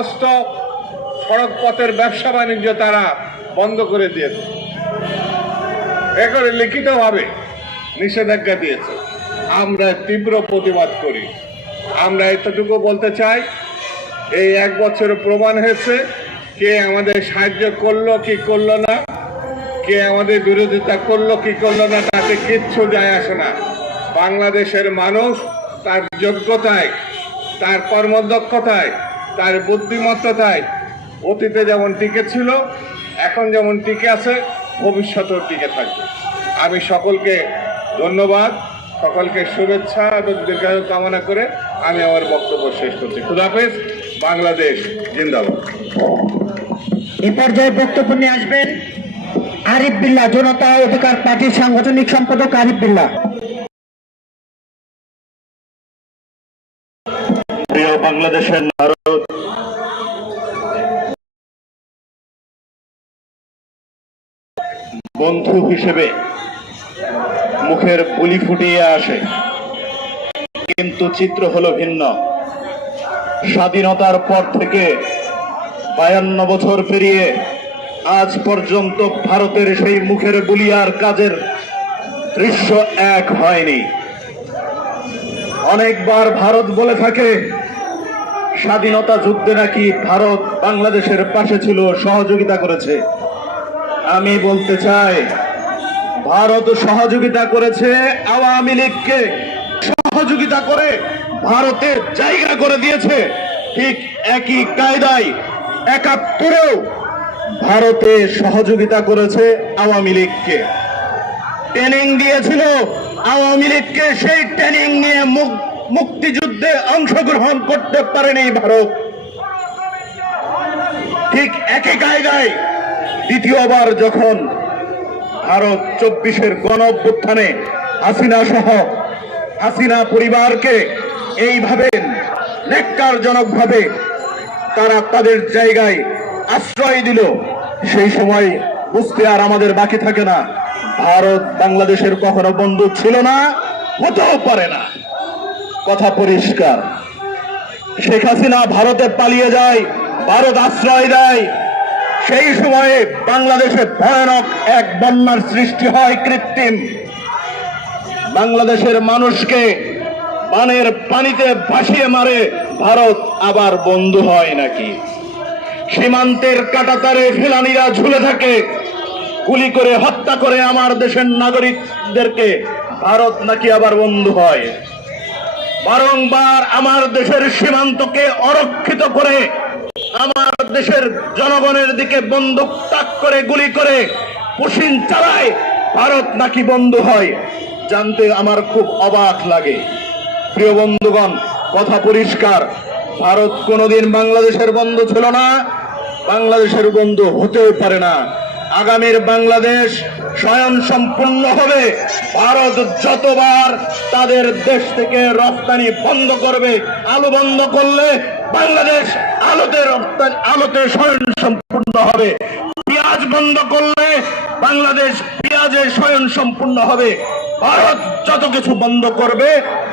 সমস্ত সড়ক পথের ব্যবসা বাণিজ্য তারা বন্ধ করে দিয়েছে। এ করে লিখিতভাবে নিষেধাজ্ঞা দিয়েছে। আমরা তীব্র প্রতিবাদ করি। আমরা এতটুকু বলতে চাই, এই এক বছরে প্রমাণ হয়েছে কে আমাদের সাহায্য করল, কি করল না, কে আমাদের বিরোধিতা করল, কি করল না, তাতে কিচ্ছু যায় আসে না। বাংলাদেশের মানুষ তার যোগ্যতায়, তার কর্মদক্ষতায় তার বুদ্ধিমত্তায় অতীতে যেমন টিকে ছিল, এখন যেমন টিকে আছে, ভবিষ্যতেও টিকে থাকবে। আমি সকলকে ধন্যবাদ, সকলকে শুভেচ্ছা, এবং দীর্ঘায়ু কামনা করে আমি আমার বক্তব্য শেষ করছি। খুদাফেজ বাংলাদেশ জিন্দাবাদ। এ পর্যায়ে বক্তব্য নিয়ে আসবেন আরিফ বিল্লাহ জনতা অধিকার পার্টির সাংগঠনিক সম্পাদক আরিফ বিল্লাহ বাংলাদেশের নারদ। বন্ধু হিসেবে মুখের বুলি ফুটিয়ে আসে। কিন্তু চিত্র হলো ভিন্ন। স্বাধীনতার পর থেকে বায়ান্ন বছর পেরিয়ে আজ পর্যন্ত ভারতের সেই মুখের বুলি আর কাজের দৃশ্য এক হয়নি। অনেকবার ভারত বলে থাকে স্বাধীনতা যুদ্ধে নাকি ভারত বাংলাদেশের পাশে ছিল, সহযোগিতা করেছে। আমি বলতে চাই, ভারত সহযোগিতা করেছে আওয়ামী লীগকে। সহযোগিতা করে ভারতে জায়গা করে দিয়েছে। ঠিক একই কায়দায় একাত্তরেও ভারতে সহযোগিতা করেছে আওয়ামী লীগকে। ট্রেনিং দিয়েছিল আওয়ামী লীগকে, সেই ট্রেনিং নিয়ে মুক্তিযুদ্ধে অংশগ্রহণ করতে পারেনি ভারত। ঠিক একই কায়দায় দ্বিতীয়বার যখন ভারত চব্বিশের গণ অভ্যুত্থানে হাসিনা সহ হাসিনা পরিবারকে এইভাবে নেককারজনকভাবে তারা তাদের জায়গায় আশ্রয় দিল, সেই সময় বুঝতে আর আমাদের বাকি থাকে না। ভারত বাংলাদেশের কখনো বন্ধু ছিল না, হতেও পারে না। কথা পরিষ্কার। শেখ হাসিনা ভারতে পালিয়ে যায়, ভারত আশ্রয় দেয়। সেই সময়ে বাংলাদেশে ভয়ানক এক বন্যার সৃষ্টি হয় কৃত্রিম। বাংলাদেশের মানুষকে পানের পানিতে ভাসিয়ে মারে, ভারত আবার বন্ধু হয় নাকি? সীমান্তের কাটাতারে ফেলানিরা ঝুলে থাকে। গুলি করে হত্যা করে আমার দেশের নাগরিকদেরকে ভারত নাকি আবার বন্ধু হয়? বারংবার আমার দেশের সীমান্তকে অরক্ষিত করে, আমার দেশের জনগণের দিকে বন্দুক তাক করে, গুলি করে, পুশিন চালায়, ভারত নাকি বন্ধু হয়, জানতে আমার খুব অবাক লাগে। প্রিয় বন্ধুগণ, কথা পরিষ্কার, ভারত কোনোদিন বাংলাদেশের বন্ধু ছিল না, বাংলাদেশের বন্ধু হতেও পারে না। আগামীর বাংলাদেশ স্বয়ং সম্পূর্ণ হবে। ভারত যতবার তাদের দেশ থেকে রপ্তানি বন্ধ করবে, আলু বন্ধ করলে বাংলাদেশ আলোতে রপ্তানি, আলোতে স্বয়ং সম্পূর্ণ হবে। পেঁয়াজ বন্ধ করলে বাংলাদেশ পেঁয়াজে স্বয়ং সম্পূর্ণ হবে। ভারত যত কিছু বন্ধ করবে,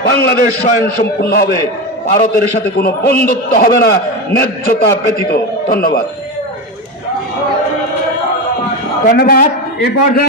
বাংলাদেশ স্বয়ং সম্পূর্ণ হবে। ভারতের সাথে কোনো বন্ধুত্ব হবে না, ন্যায্যতা ব্যতীত। ধন্যবাদ। ধন্যবাদ এ পর্যায়ে